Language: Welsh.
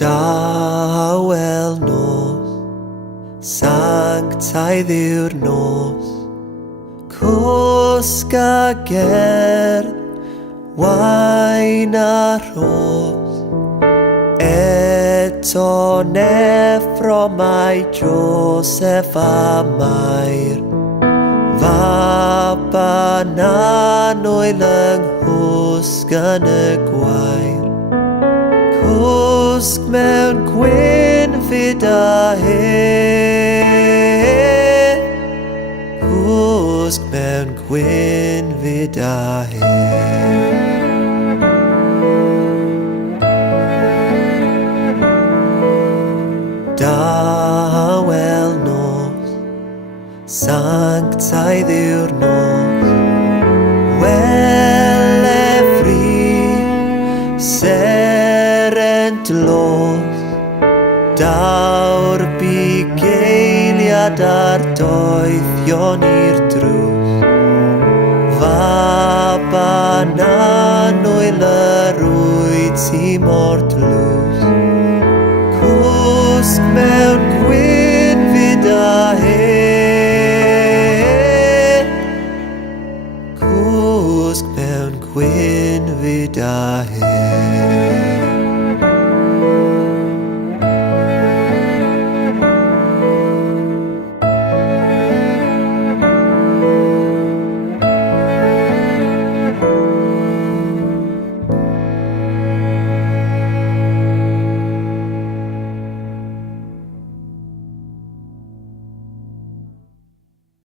Dawel nos, sanctaidd yw'r nos, cwsg a gerdd, wain a rhos. Eto neffro mae Joseph a Mair, Faba na'n oel yng nghwsg yn y gwair. Cwsg mewn gwynfyd a hen, cwsg mewn gwynfyd a hen. Dawel nos, sanctaidd yw'r nos, welefri, serent los, dawr bugeiliad ar doethion i'r drws. Faba na'n oel yr wyd sy mor tlws, cwsg mewn